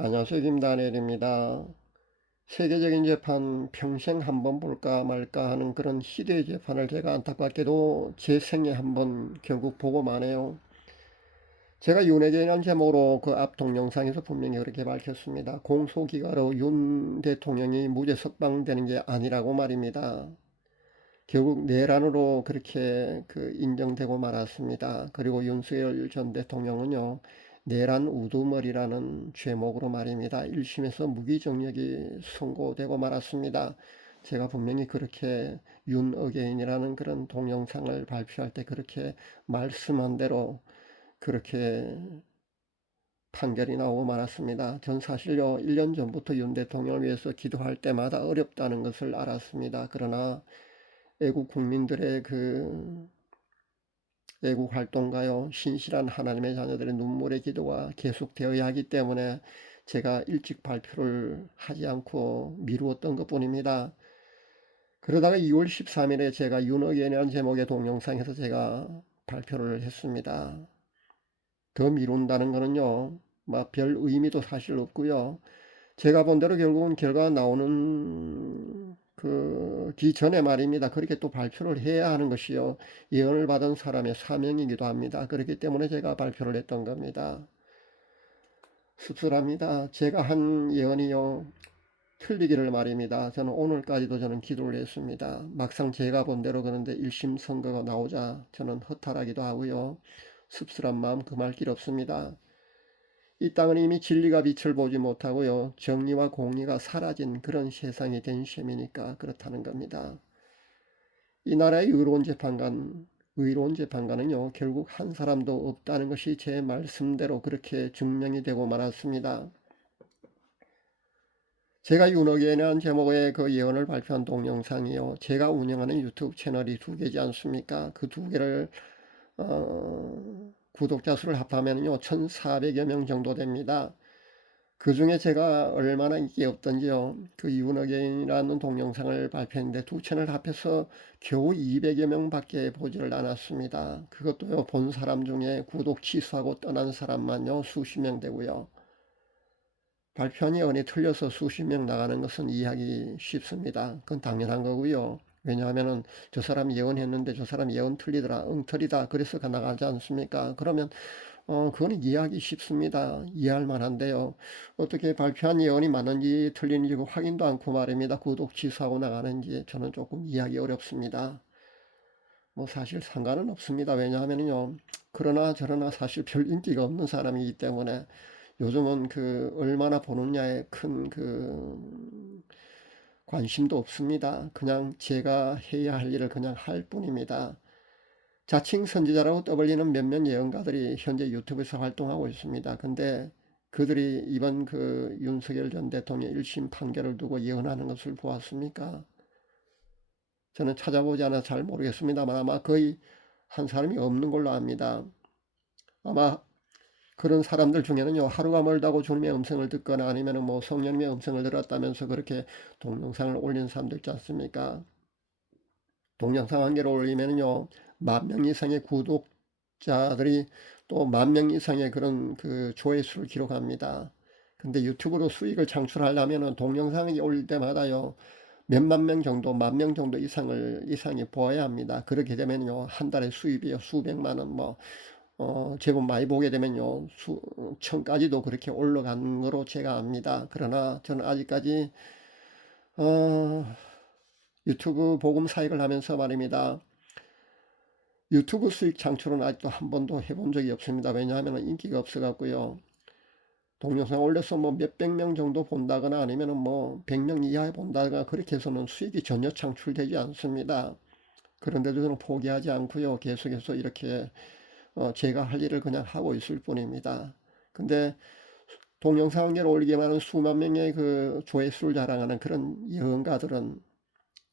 안녕하세요. 김다니엘입니다. 세계적인 재판 평생 한번 볼까 말까 하는 그런 희대의 재판을 제가 안타깝게도 제 생에 한번 결국 보고 마네요. 제가 윤핵관이라는 제목으로 그 앞 동영상에서 분명히 그렇게 밝혔습니다. 공소기가로 윤 대통령이 무죄 석방되는 게 아니라고 말입니다. 결국 내란으로 그렇게 인정되고 말았습니다. 그리고 윤석열 전 대통령은요, 내란 우두머리라는 죄목으로 말입니다. 1심에서 무기징역이 선고되고 말았습니다. 제가 분명히 그렇게 윤어게인이라는 그런 동영상을 발표할 때 그렇게 말씀한 대로 그렇게 판결이 나오고 말았습니다. 전 사실요, 1년 전부터 윤 대통령을 위해서 기도할 때마다 어렵다는 것을 알았습니다. 그러나 애국 국민들의 애국 활동가요, 신실한 하나님의 자녀들의 눈물의 기도가 계속되어야 하기 때문에 제가 일찍 발표를 하지 않고 미루었던 것 뿐입니다. 그러다가 2월 13일에 제가 윤어게인이라는 제목의 동영상에서 제가 발표를 했습니다. 더 미룬다는 거는요, 별 의미도 사실 없고요. 제가 본 대로 결국은 결과가 나오는 기전에 말입니다. 그렇게 또 발표를 해야 하는 것이요, 예언을 받은 사람의 사명이기도 합니다. 그렇기 때문에 제가 발표를 했던 겁니다. 씁쓸합니다. 제가 한 예언이요, 틀리기를 말입니다. 저는 오늘까지도 저는 기도를 했습니다. 막상 제가 본 대로 그런데 1심 선거가 나오자 저는 허탈하기도 하고요, 씁쓸한 마음 금할 길 없습니다. 이 땅은 이미 진리가 빛을 보지 못하고요, 정의와 공의가 사라진 그런 세상이 된 셈이니까 그렇다는 겁니다. 이 나라의 의로운 재판관은요, 결국 한 사람도 없다는 것이 제 말씀대로 그렇게 증명이 되고 말았습니다. 제가 윤호계라는 제목의 그 예언을 발표한 동영상이요, 제가 운영하는 유튜브 채널이 두 개지 않습니까? 그 두 개를 구독자 수를 합하면요, 1,400여 명 정도 됩니다. 그 중에 제가 얼마나 인기 없던지요, 그 윤어게인이라는 동영상을 발표했는데 두 채널 합해서 겨우 200여 명밖에 보지를 않았습니다. 그것도요, 본 사람 중에 구독 취소하고 떠난 사람만요 수십 명 되고요. 발표한 예언이 틀려서 수십 명 나가는 것은 이해하기 쉽습니다. 그건 당연한 거고요. 왜냐하면은 저 사람 예언했는데 저 사람 예언 틀리더라, 엉터리다, 그래서 나가지 않습니까? 그러면 그거는 이해하기 쉽습니다. 이해할 만한데요, 어떻게 발표한 예언이 맞는지 틀리는지 그 확인도 않고 말입니다, 구독 취소하고 나가는지 저는 조금 이해하기 어렵습니다. 뭐 사실 상관은 없습니다. 왜냐하면요, 그러나 저러나 사실 별 인기가 없는 사람이기 때문에 요즘은 얼마나 보느냐에 큰 관심도 없습니다. 그냥 제가 해야 할 일을 그냥 할 뿐입니다. 자칭 선지자라고 떠벌리는 몇몇 예언가들이 현재 유튜브에서 활동하고 있습니다. 근데 그들이 이번 윤석열 전 대통령 1심 판결을 두고 예언하는 것을 보았습니까? 저는 찾아보지 않아서 잘 모르겠습니다만 아마 거의 한 사람이 없는 걸로 압니다. 아마 그런 사람들 중에는요, 하루가 멀다고 주님의 음성을 듣거나 아니면 뭐 성령님의 음성을 들었다면서 그렇게 동영상을 올린 사람들 있지 않습니까? 동영상 한 개를 올리면요, 10,000명 이상의 구독자들이 또 10,000명 이상의 그런 조회수를 기록합니다. 근데 유튜브로 수익을 창출하려면 동영상이 올릴 때마다요, 몇만 명 정도, 10,000명 정도 이상이 보아야 합니다. 그렇게 되면요, 한 달에 수입이요, 수백만 원, 제법 많이 보게 되면요, 천까지도 그렇게 올라가는 거로 제가 압니다. 그러나 저는 아직까지, 어, 유튜브 복음 사역을 하면서 말입니다, 유튜브 수익 창출은 아직도 한 번도 해본 적이 없습니다. 왜냐하면 인기가 없어갖고요, 동영상 올려서 뭐 몇백 명 정도 본다거나 아니면 뭐 100명 이하에 본다거나 그렇게 해서는 수익이 전혀 창출되지 않습니다. 그런데도 저는 포기하지 않고요, 계속해서 이렇게 제가 할 일을 그냥 하고 있을 뿐입니다. 근데 동영상 한 개를 올리기만 하는 수만 명의 조회수를 자랑하는 그런 예언가들은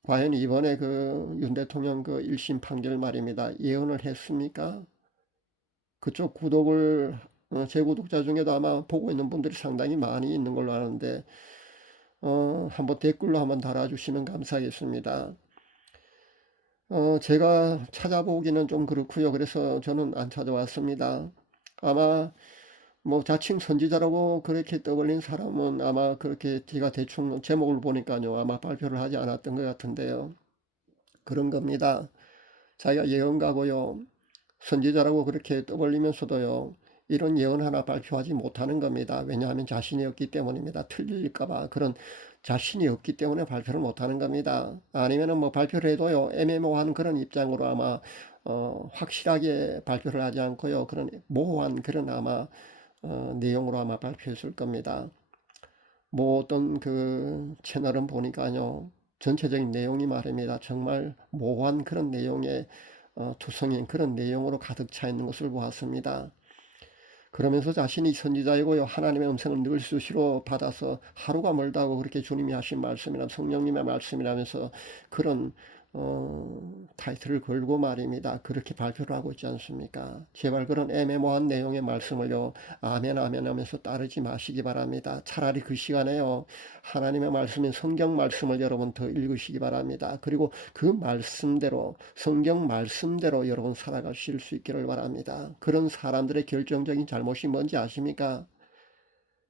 과연 이번에 윤 대통령 1심 판결 말입니다, 예언을 했습니까? 그쪽 제 구독자 중에도 아마 보고 있는 분들이 상당히 많이 있는 걸로 아는데, 한번 댓글로 한번 달아주시면 감사하겠습니다. 제가 찾아보기는 좀 그렇고요. 그래서 저는 안 찾아왔습니다. 아마 뭐 자칭 선지자라고 그렇게 떠벌린 사람은 아마 그렇게 제가 대충 제목을 보니까요, 아마 발표를 하지 않았던 것 같은데요. 그런 겁니다. 자기가 예언가고요, 선지자라고 그렇게 떠벌리면서도요, 이런 예언 하나 발표하지 못하는 겁니다. 왜냐하면 자신이 없기 때문입니다. 틀릴까봐 그런 자신이 없기 때문에 발표를 못하는 겁니다. 아니면은 뭐 발표를 해도요, 애매모호한 그런 입장으로 아마 확실하게 발표를 하지 않고요, 그런 모호한 그런 아마 내용으로 아마 발표했을 겁니다. 뭐 어떤 그 채널은 보니까요, 전체적인 내용이 말입니다. 정말 모호한 그런 내용의 투성인 그런 내용으로 가득 차 있는 것을 보았습니다. 그러면서 자신이 선지자이고요, 하나님의 음성을 늘 수시로 받아서 하루가 멀다고 그렇게 주님이 하신 말씀이나 성령님의 말씀이라면서 그런 타이틀을 걸고 말입니다. 그렇게 발표를 하고 있지 않습니까? 제발 그런 애매모호한 내용의 말씀을요, 아멘 아멘 하면서 따르지 마시기 바랍니다. 차라리 그 시간에요, 하나님의 말씀인 성경 말씀을 여러분 더 읽으시기 바랍니다. 그리고 그 말씀대로, 성경 말씀대로 여러분 살아가실 수 있기를 바랍니다. 그런 사람들의 결정적인 잘못이 뭔지 아십니까?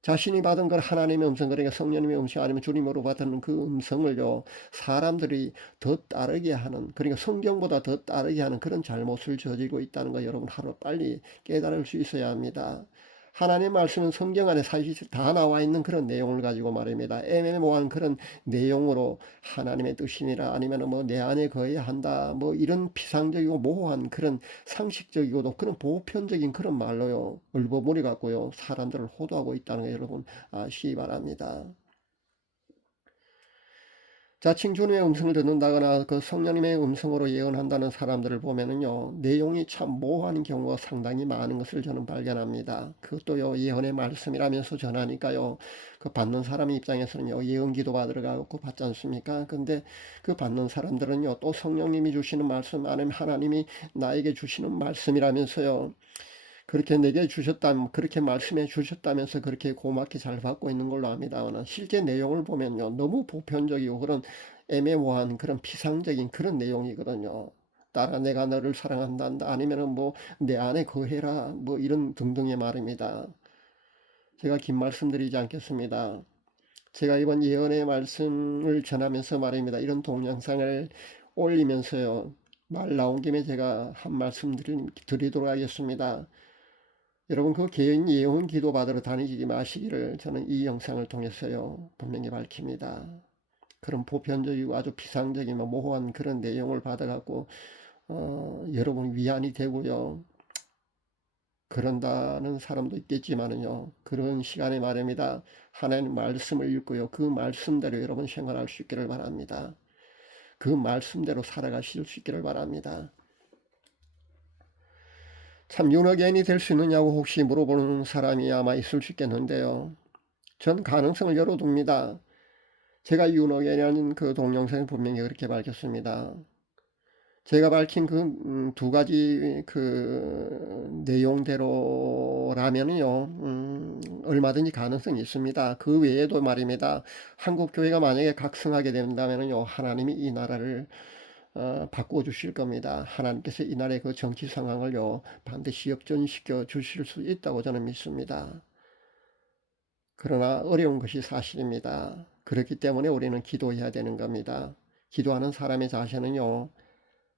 자신이 받은 걸 하나님의 음성, 그러니까 성령님의 음성 아니면 주님으로 받은 그 음성을요, 사람들이 더 따르게 하는, 그러니까 성경보다 더 따르게 하는 그런 잘못을 저지르고 있다는 거 여러분 하루 빨리 깨달을 수 있어야 합니다. 하나님의 말씀은 성경 안에 사실 다 나와 있는 그런 내용을 가지고 말입니다. 애매모호한 그런 내용으로 하나님의 뜻이니라 아니면 뭐 내 안에 거해야 한다, 뭐 이런 피상적이고 모호한 그런 상식적이고도 그런 보편적인 그런 말로요, 얼버무리 갖고요, 사람들을 호도하고 있다는 거 여러분 아시기 바랍니다. 자칭 주님의 음성을 듣는다거나 그 성령님의 음성으로 예언한다는 사람들을 보면은요, 내용이 참 모호한 경우가 상당히 많은 것을 저는 발견합니다. 그것도요, 예언의 말씀이라면서 전하니까요, 그 받는 사람 입장에서는요, 예언 기도 받으러 가고 받지 않습니까? 근데 그 받는 사람들은요, 또 성령님이 주시는 말씀 아니면 하나님이 나에게 주시는 말씀이라면서요, 그렇게 내게 주셨다면, 그렇게 말씀해 주셨다면서 그렇게 고맙게 잘 받고 있는 걸로 압니다만, 실제 내용을 보면요, 너무 보편적이고 그런 애매모호한 그런 피상적인 그런 내용이거든요. 따라 내가 너를 사랑한다, 아니면은 뭐 내 안에 거해라, 뭐 이런 등등의 말입니다. 제가 긴 말씀 드리지 않겠습니다. 제가 이번 예언의 말씀을 전하면서 말입니다, 이런 동영상을 올리면서요, 말 나온 김에 제가 한 말씀 드리도록 하겠습니다. 여러분, 그 개인 예언 기도 받으러 다니지 마시기를 저는 이 영상을 통해서요, 분명히 밝힙니다. 그런 보편적이고 아주 피상적인 모호한 그런 내용을 받아갖고 여러분 위안이 되고요, 그런다는 사람도 있겠지만은요, 그런 시간에 말입니다, 하나님 말씀을 읽고요, 그 말씀대로 여러분 생활할 수 있기를 바랍니다. 그 말씀대로 살아가실 수 있기를 바랍니다. 참 윤호견이 될 수 있느냐고 혹시 물어보는 사람이 아마 있을 수 있겠는데요, 전 가능성을 열어둡니다. 제가 윤호견이라는 그 동영상에 분명히 그렇게 밝혔습니다. 제가 밝힌 그 두 가지 그 내용대로라면요, 얼마든지 가능성이 있습니다. 그 외에도 말입니다, 한국 교회가 만약에 각성하게 된다면요, 하나님이 이 나라를 바꾸어 주실 겁니다. 하나님께서 이 나라의 그 정치 상황을요, 반드시 역전시켜 주실 수 있다고 저는 믿습니다. 그러나 어려운 것이 사실입니다. 그렇기 때문에 우리는 기도해야 되는 겁니다. 기도하는 사람의 자세는요,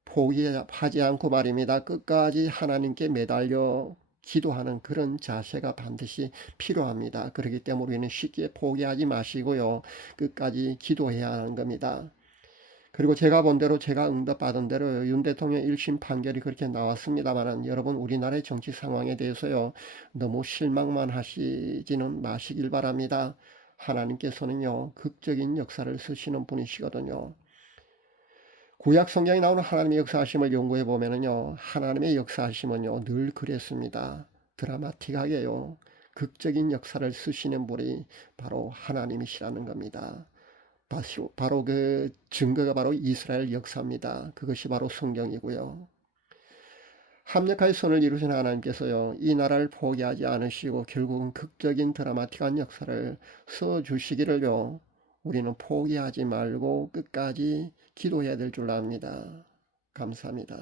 포기하지 않고 말입니다, 끝까지 하나님께 매달려 기도하는 그런 자세가 반드시 필요합니다. 그렇기 때문에 우리는 쉽게 포기하지 마시고요, 끝까지 기도해야 하는 겁니다. 그리고 제가 본 대로, 제가 응답받은 대로 윤 대통령 1심 판결이 그렇게 나왔습니다만, 여러분 우리나라의 정치 상황에 대해서요, 너무 실망만 하시지는 마시길 바랍니다. 하나님께서는요, 극적인 역사를 쓰시는 분이시거든요. 구약 성경에 나오는 하나님의 역사하심을 연구해 보면은요, 하나님의 역사하심은요, 늘 그랬습니다. 드라마틱하게요, 극적인 역사를 쓰시는 분이 바로 하나님이시라는 겁니다. 바로 그 증거가 바로 이스라엘 역사입니다. 그것이 바로 성경이고요. 합력하여 선을 이루신 하나님께서요, 이 나라를 포기하지 않으시고 결국은 극적인 드라마틱한 역사를 써주시기를요, 우리는 포기하지 말고 끝까지 기도해야 될 줄 압니다. 감사합니다.